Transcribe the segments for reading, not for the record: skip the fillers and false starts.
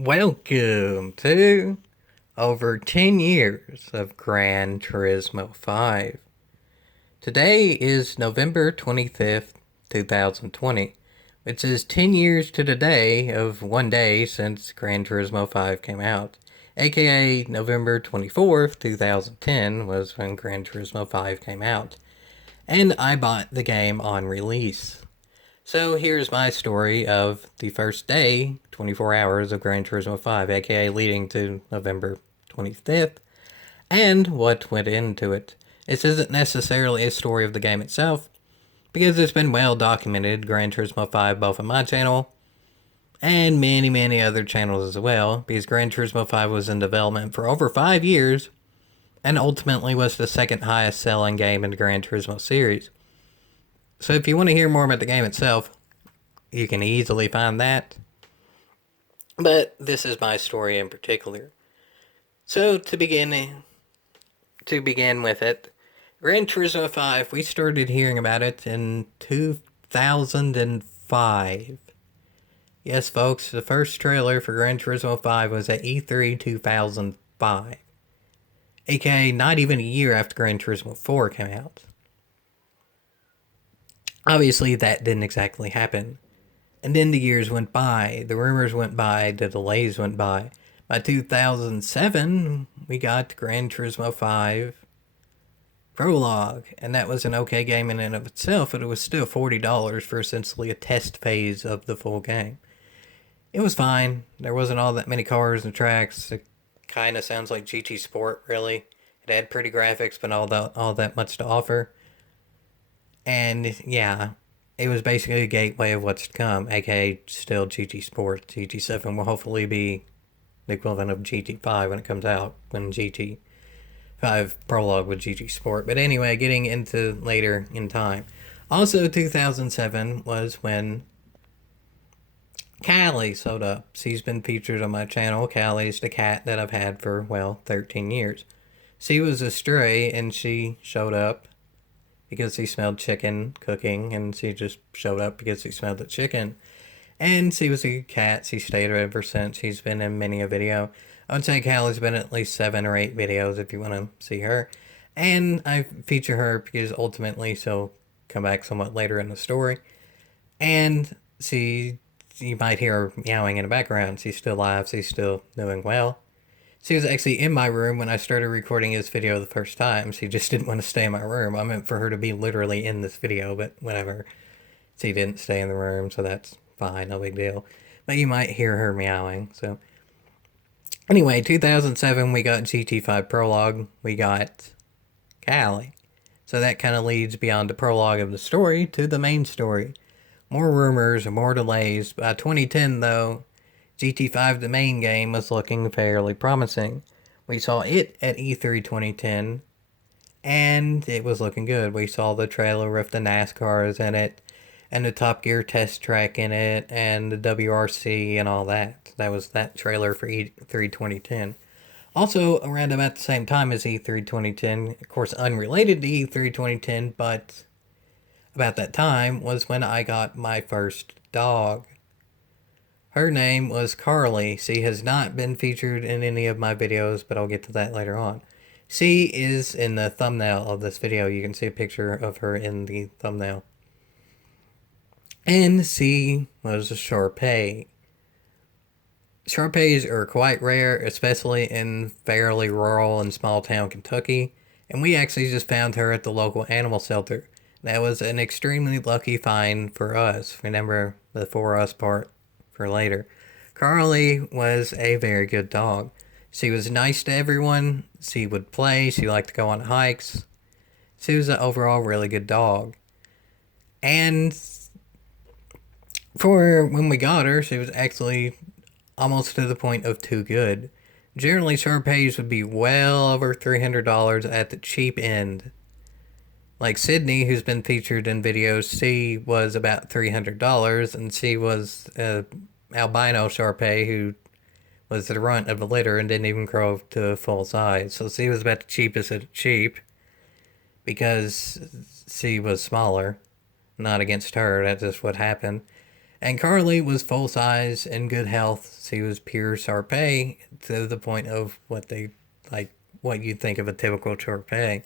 Welcome to over 10 years of Gran Turismo 5. Today is November 25th, 2020, which is 10 years to the day of one day since Gran Turismo 5 came out. AKA November 24th, 2010 was when Gran Turismo 5 came out. And I bought the game on release. So here's my story of the first day, 24 hours of Gran Turismo 5, aka leading to November 25th, and what went into it. This isn't necessarily a story of the game itself, because it's been well documented, Gran Turismo 5, both on my channel and many other channels as well, because Gran Turismo 5 was in development for over 5 years, and ultimately was the second highest selling game in the Gran Turismo series. So if you want to hear more about the game itself, you can easily find that. But this is my story in particular. So to begin with it, Gran Turismo 5, we started hearing about it in 2005. Yes, folks, the first trailer for Gran Turismo 5 was at E3 2005. AKA not even a year after Gran Turismo 4 came out. Obviously, that didn't exactly happen. And then the years went by, the rumors went by, the delays went by. By 2007, we got Gran Turismo 5 Prologue, and that was an okay game in and of itself, but it was still $40 for essentially a test phase of the full game. It was fine. There wasn't all that many cars and tracks. It kind of sounds like GT Sport, really. It had pretty graphics, but all that much to offer. And yeah, it was basically a gateway of what's to come, aka still GT Sport. GT7 will hopefully be the equivalent of GT5 when it comes out, when GT5 Prologue with GT Sport. But anyway, getting into later in time. Also, 2007 was when Callie showed up. She's been featured on my channel. Callie's the cat that I've had for, 13 years. She was a stray, and she showed up because he smelled chicken cooking, and she just showed up because he smelled the chicken. And she was a cat. She stayed ever since. She's been in many a video. I would say Callie's been in at least 7 or 8 videos if you want to see her. And I feature her because ultimately she'll come back somewhat later in the story. And you might hear her meowing in the background. She's still alive. She's still doing well. She was actually in my room when I started recording this video the first time. She just didn't want to stay in my room. I meant for her to be literally in this video, but whatever. She didn't stay in the room, so that's fine, no big deal. But you might hear her meowing, so. Anyway, 2007, we got GT5 Prologue. We got Callie. So that kind of leads beyond the prologue of the story to the main story. More rumors, more delays. By 2010, though, GT5, the main game, was looking fairly promising. We saw it at E3 2010, and it was looking good. We saw the trailer with the NASCARs in it, and the Top Gear test track in it, and the WRC, and all that. That was that trailer for E3 2010. Also, around about the same time as E3 2010, of course unrelated to E3 2010, but about that time was when I got my first dog. Her name was Carly. She has not been featured in any of my videos, but I'll get to that later on. She is in the thumbnail of this video. You can see a picture of her in the thumbnail. And she was a Shar-Pei. Shar-Peis are quite rare, especially in fairly rural and small town Kentucky. And we actually just found her at the local animal shelter. That was an extremely lucky find for us. Remember the for us part for later. Carly was a very good dog. She was nice to everyone. She would play. She liked to go on hikes. She was an overall really good dog. And for when we got her, she was actually almost to the point of too good. Generally, Shar-Peis would be well over $300 at the cheap end. Like Sydney, who's been featured in videos, she was about $300, and she was an albino Shar-Pei who was the runt of the litter and didn't even grow to full size. So she was about the cheapest of the cheap because she was smaller. Not against her, that's just what happened. And Carly was full size and good health. She was pure Shar-Pei to the point of what you'd think of a typical Shar-Pei.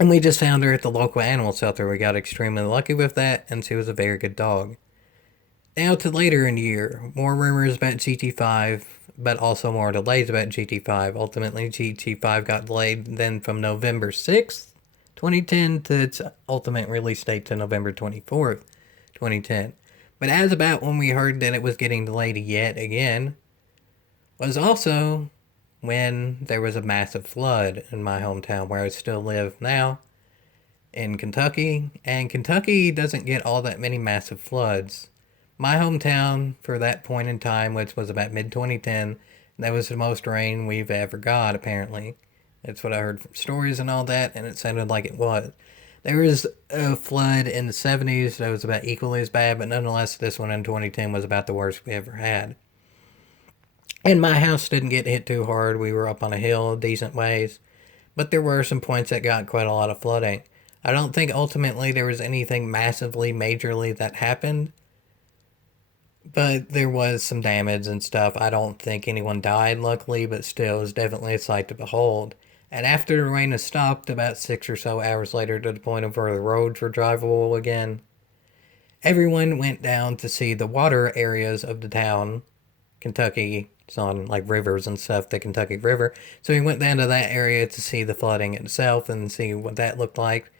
And we just found her at the local animal shelter. We got extremely lucky with that, and she was a very good dog. Now to later in the year, more rumors about GT5, but also more delays about GT5. Ultimately, GT5 got delayed then from November 6th, 2010 to its ultimate release date to November 24th, 2010. But as about when we heard that it was getting delayed yet again, was also when there was a massive flood in my hometown where I still live now in Kentucky. And Kentucky doesn't get all that many massive floods. My hometown, for that point in time, which was about mid 2010, that was the most rain we've ever got, apparently. That's what I heard from stories and all that, and it sounded like it was. There was a flood in the 70s that was about equally as bad, but nonetheless, this one in 2010 was about the worst we ever had. And my house didn't get hit too hard. We were up on a hill, decent ways. But there were some points that got quite a lot of flooding. I don't think ultimately there was anything massively, majorly that happened. But there was some damage and stuff. I don't think anyone died, luckily, but still, it was definitely a sight to behold. And after the rain had stopped, about 6 or so hours later, to the point of where the roads were drivable again, everyone went down to see the water areas of the town. Kentucky, it's on like rivers and stuff, the Kentucky River. So we went down to that area to see the flooding itself and see what that looked like.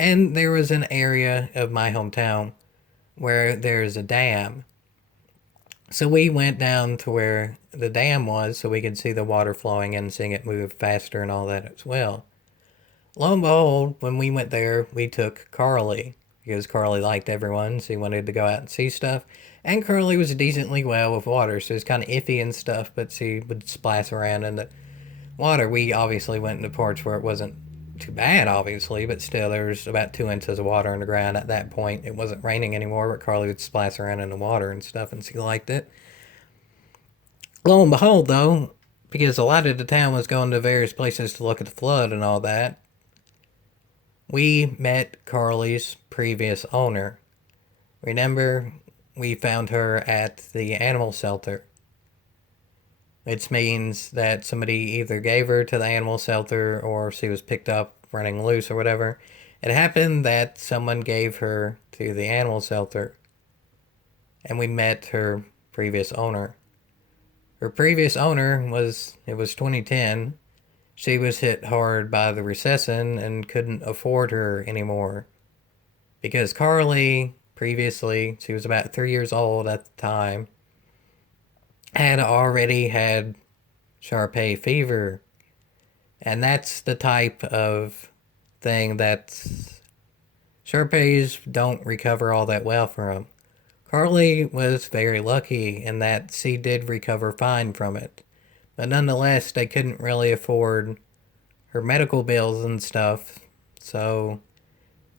And there was an area of my hometown where there's a dam. So we went down to where the dam was so we could see the water flowing and seeing it move faster and all that as well. Lo and behold, when we went there, we took Carly because Carly liked everyone. She wanted to go out and see stuff. And Carly was decently well with water, so it was kind of iffy and stuff, but she would splash around in the water. We obviously went into parts where it wasn't too bad, obviously, but still, there was about 2 inches of water on the ground at that point. It wasn't raining anymore, but Carly would splash around in the water and stuff, and she liked it. Lo and behold, though, because a lot of the town was going to various places to look at the flood and all that, we met Carly's previous owner. Remember, we found her at the animal shelter, which means that somebody either gave her to the animal shelter or she was picked up running loose or whatever. It happened that someone gave her to the animal shelter, and we met her previous owner. Her previous owner it was 2010. She was hit hard by the recession and couldn't afford her anymore. Because Carly, previously, she was about 3 years old at the time, had already had Shar-Pei fever. And that's the type of thing that Shar-Peis don't recover all that well from. Carly was very lucky in that she did recover fine from it. But nonetheless, they couldn't really afford her medical bills and stuff, so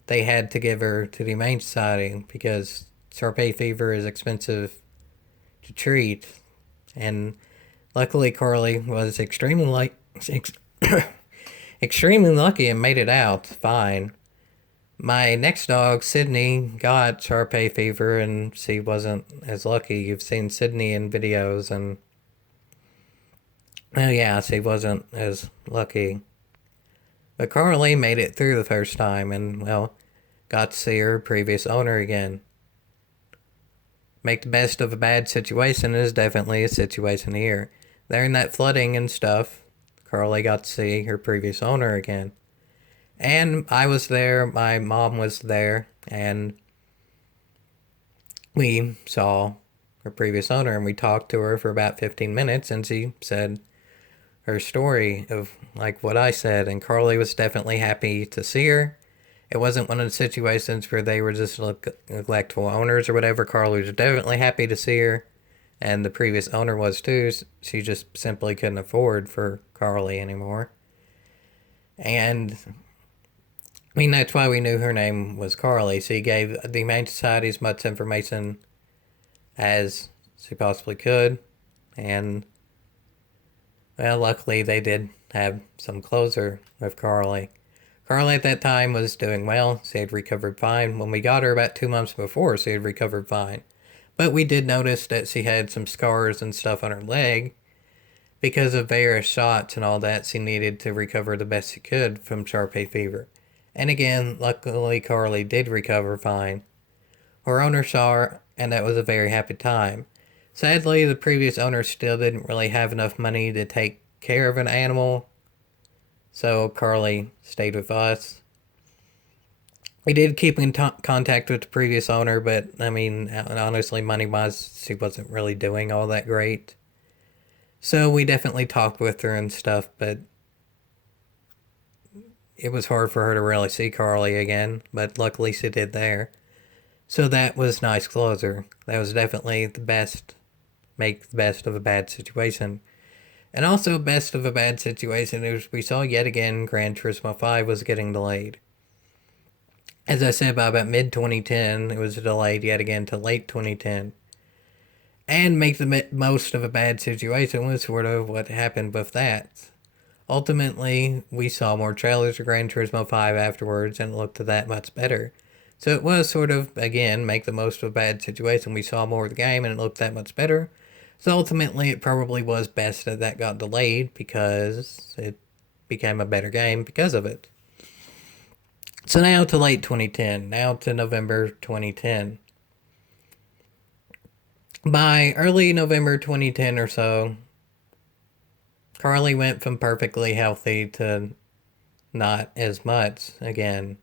they had to give her to the Humane Society because Shar-Pei fever is expensive to treat. And luckily, Carly was extremely lucky and made it out fine. My next dog, Sydney, got Shar-Pei fever, and she wasn't as lucky. You've seen Sydney in videos, and well, yeah, she wasn't as lucky. But Carly made it through the first time, and well, got to see her previous owner again. Make the best of a bad situation is definitely a situation here. During that flooding and stuff, Carly got to see her previous owner again. And I was there, my mom was there, and we saw her previous owner, and we talked to her for about 15 minutes, and she said her story of like what I said, and Carly was definitely happy to see her. It wasn't one of the situations where they were just neglectful owners or whatever. Carly was definitely happy to see her, and the previous owner was too. She just simply couldn't afford for Carly anymore. And I mean, that's why we knew her name was Carly. She gave the Humane Society as much information as she possibly could. And, well, luckily they did have some closure with Carly. Carly at that time was doing well. She had recovered fine. When we got her about 2 months before, she had recovered fine. But we did notice that she had some scars and stuff on her leg because of various shots and all that. She needed to recover the best she could from Sharpei fever. And again, luckily Carly did recover fine. Her owner saw her, and that was a very happy time. Sadly, the previous owner still didn't really have enough money to take care of an animal, so Carly stayed with us. We did keep in contact with the previous owner, but I mean, honestly, money wise, she wasn't really doing all that great. So we definitely talked with her and stuff, but it was hard for her to really see Carly again, but luckily she did there. So that was nice closer. That was definitely the best, make the best of a bad situation. And also, best of a bad situation is we saw yet again Gran Turismo 5 was getting delayed. As I said, by about mid 2010, it was delayed yet again to late 2010. And make the most of a bad situation was sort of what happened with that. Ultimately, we saw more trailers of Gran Turismo 5 afterwards, and it looked that much better. So it was sort of, again, make the most of a bad situation. We saw more of the game, and it looked that much better. So ultimately, it probably was best that that got delayed because it became a better game because of it. So now to late 2010, now to November 2010. By early November 2010 or so, Carly went from perfectly healthy to not as much again.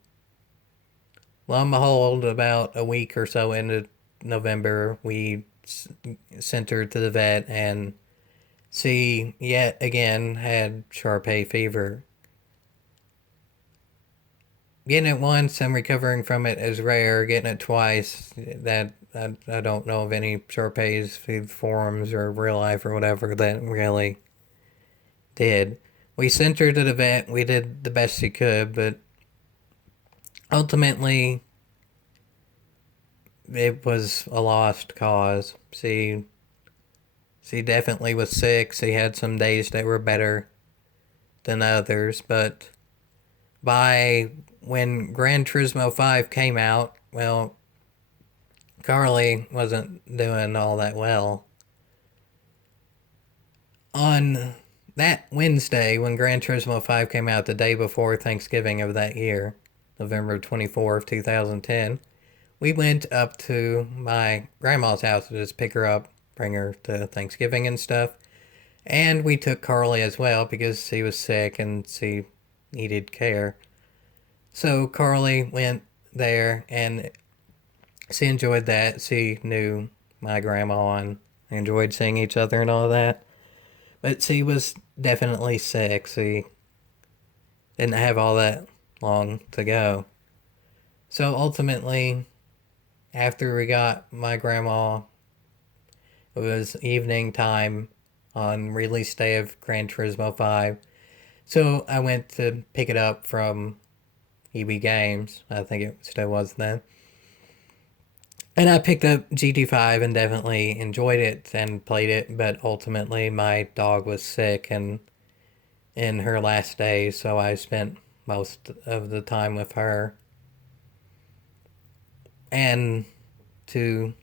Lo and behold, about a week or so into November, we sent her to the vet, and she yet again had Sharpei fever. Getting it once and recovering from it is rare. Getting it twice, that I don't know of any Sharpei's forums or real life or whatever that really did. We sent her to the vet. We did the best she could, but ultimately, it was a lost cause. She definitely was sick. She had some days that were better than others, but by when Gran Turismo 5 came out, well, Carly wasn't doing all that well. On that Wednesday, when Gran Turismo 5 came out the day before Thanksgiving of that year, November 24th, 2010, we went up to my grandma's house to just pick her up, bring her to Thanksgiving and stuff. And we took Carly as well because she was sick and she needed care. So Carly went there and she enjoyed that. She knew my grandma and enjoyed seeing each other and all that. But she was definitely sick. She didn't have all that long to go. So ultimately, after we got my grandma, it was evening time on release day of Gran Turismo 5. So I went to pick it up from EB Games. I think it still was then. And I picked up GT5 and definitely enjoyed it and played it, but ultimately my dog was sick and in her last days, so I spent most of the time with her. And to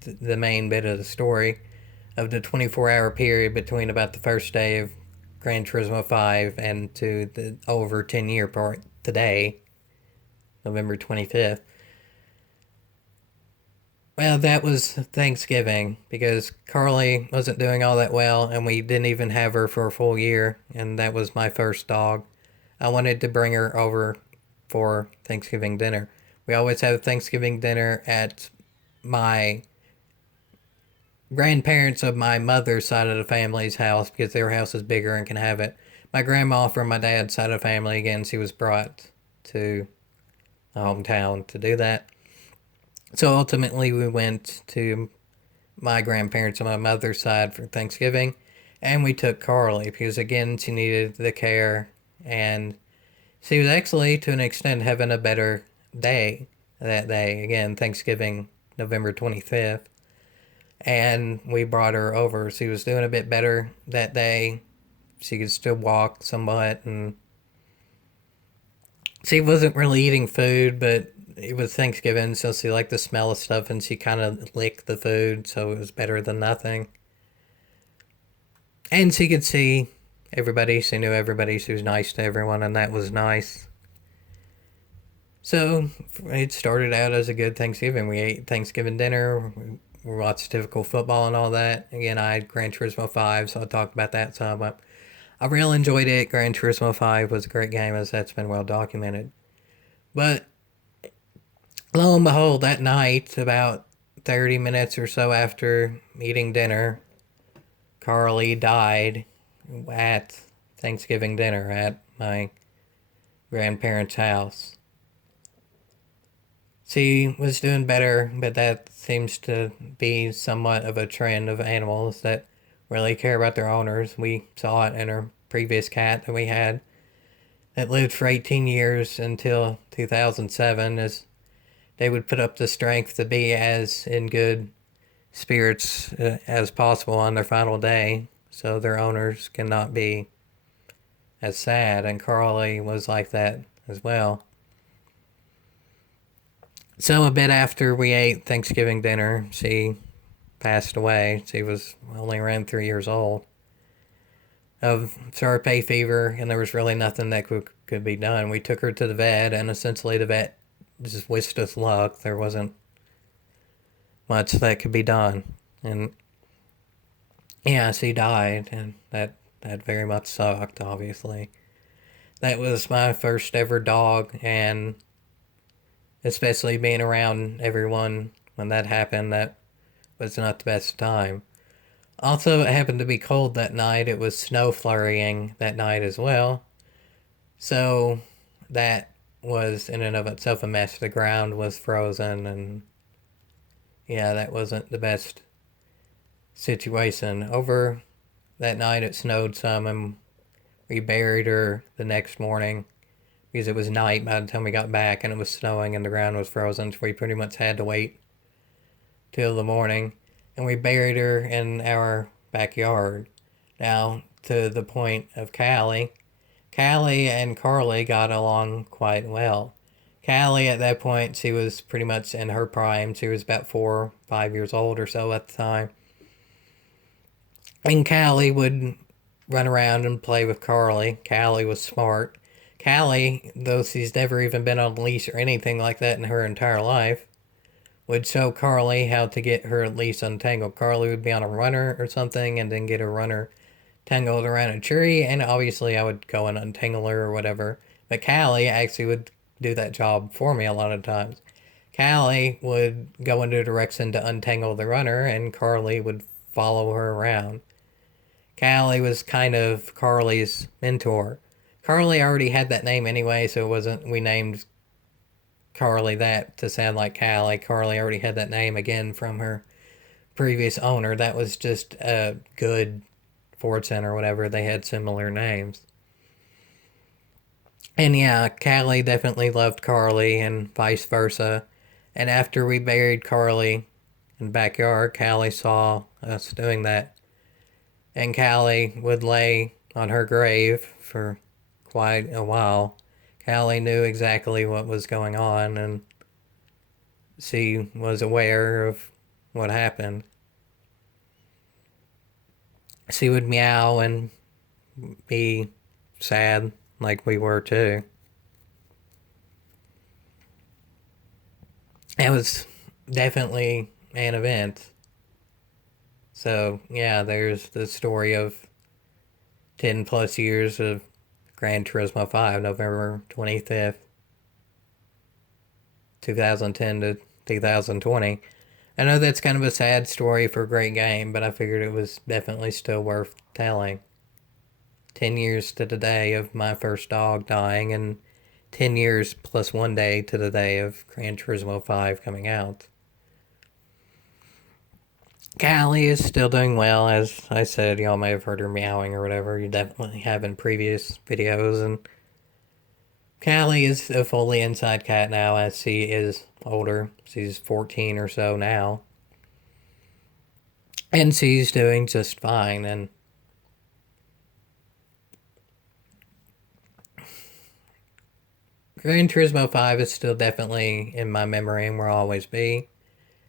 the main bit of the story of the 24-hour period between about the first day of Gran Turismo 5 and to the over 10-year part today, November 25th. Well, that was Thanksgiving because Carly wasn't doing all that well and we didn't even have her for a full year, and that was my first dog. I wanted to bring her over for Thanksgiving dinner. We always have Thanksgiving dinner at my grandparents of my mother's side of the family's house because their house is bigger and can have it. My grandma from my dad's side of the family, again, she was brought to the hometown to do that. So ultimately, we went to my grandparents on my mother's side for Thanksgiving, and we took Carly because, again, she needed the care, and she was actually, to an extent, having a better day that day. Again, Thanksgiving, November 25th. And we brought her over. She was doing a bit better that day. She could still walk somewhat, and She wasn't really eating food, but it was Thanksgiving, so she liked the smell of stuff and she kind of licked the food, so it was better than nothing. And she could see everybody, she knew everybody, she was nice to everyone, and that was nice. So it started out as a good Thanksgiving. We ate Thanksgiving dinner, we watched typical football and all that. Again, I had Gran Turismo 5, so I talked about that some. But I really enjoyed it. Gran Turismo 5 was a great game, as that's been well documented. But lo and behold, that night, about 30 minutes or so after eating dinner, Carly died at Thanksgiving dinner at my grandparents' house. She was doing better, but that seems to be somewhat of a trend of animals that really care about their owners. We saw it in our previous cat that we had that lived for 18 years until 2007, as they would put up the strength to be as in good spirits as possible on their final day, so their owners cannot be as sad. And Carly was like that as well. So a bit after we ate Thanksgiving dinner, she passed away. She was only around 3 years old of cerebral fever, and there was really nothing that could be done. We took her to the vet, and essentially the vet just wished us luck. There wasn't much that could be done, and yeah, she died, and that very much sucked. Obviously, that was my first ever dog, and especially being around everyone when that happened, that was not the best time. Also, it happened to be cold that night. It was snow flurrying that night as well. So that was in and of itself a mess. The ground was frozen, and yeah, that wasn't the best situation. Over that night, it snowed some, and we buried her the next morning because it was night by the time we got back, and it was snowing and the ground was frozen, so we pretty much had to wait till the morning. And we buried her in our backyard. Now, to the point of Callie, Callie and Carly got along quite well. Callie, at that point, she was pretty much in her prime. She was about 4 or 5 years old or so at the time. And Callie would run around and play with Carly. Callie was smart. Callie, though she's never even been on a leash or anything like that in her entire life, would show Carly how to get her leash untangled. Carly would be on a runner or something and then get her runner tangled around a tree, and obviously I would go and untangle her or whatever. But Callie actually would do that job for me a lot of times. Callie would go into a direction to untangle the runner, and Carly would follow her around. Callie was kind of Carly's mentor. Carly already had that name anyway, so it wasn't, we named Carly that to sound like Callie. Carly already had that name again from her previous owner. That was just a good fortune or whatever. They had similar names. And yeah, Callie definitely loved Carly and vice versa. And after we buried Carly in the backyard, Callie saw us doing that. And Callie would lay on her grave for quite a while. Callie knew exactly what was going on, and she was aware of what happened. She would meow and be sad like we were too. It was definitely an event. So, yeah, there's the story of 10 plus years of Gran Turismo 5, November 25th, 2010 to 2020. I know that's kind of a sad story for a great game, but I figured it was definitely still worth telling. 10 years to the day of my first dog dying, and 10 years plus 1 day to the day of Gran Turismo 5 coming out. Callie is still doing well, as I said. Y'all may have heard her meowing or whatever. You definitely have in previous videos. And Callie is a fully inside cat now, as she is older. She's 14 or so now. And she's doing just fine. And Gran Turismo 5 is still definitely in my memory and will always be.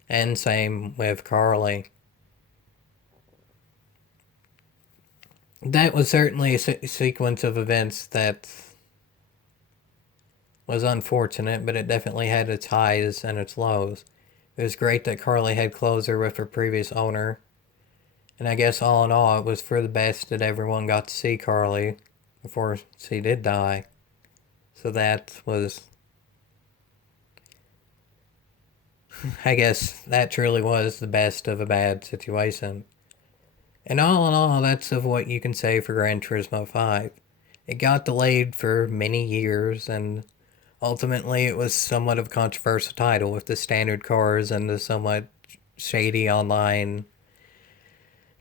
And same with Carly. That was certainly a sequence of events that was unfortunate, but it definitely had its highs and its lows. It was great that Carly had closure with her previous owner, and I guess all in all, it was for the best that everyone got to see Carly before she did die. So that was, I guess, that truly was the best of a bad situation. And all in all, that's of what you can say for Gran Turismo 5. It got delayed for many years, and ultimately it was somewhat of a controversial title with the standard cars and the somewhat shady online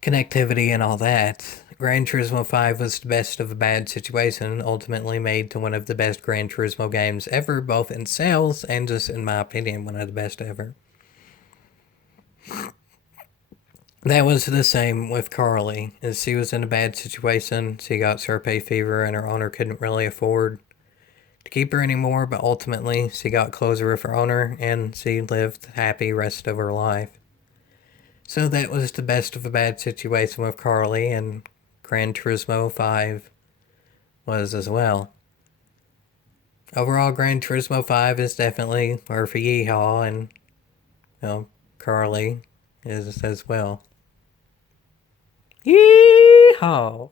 connectivity and all that. Gran Turismo 5 was the best of a bad situation, ultimately made to one of the best Gran Turismo games ever, both in sales and just, in my opinion, one of the best ever. That was the same with Carly, as she was in a bad situation. She got Serpay fever and her owner couldn't really afford to keep her anymore, but ultimately she got closer with her owner and she lived happy rest of her life. So that was the best of a bad situation with Carly, and Gran Turismo 5 was as well. Overall, Gran Turismo 5 is definitely worth a yeehaw, and, Carly is as well. Yeehaw!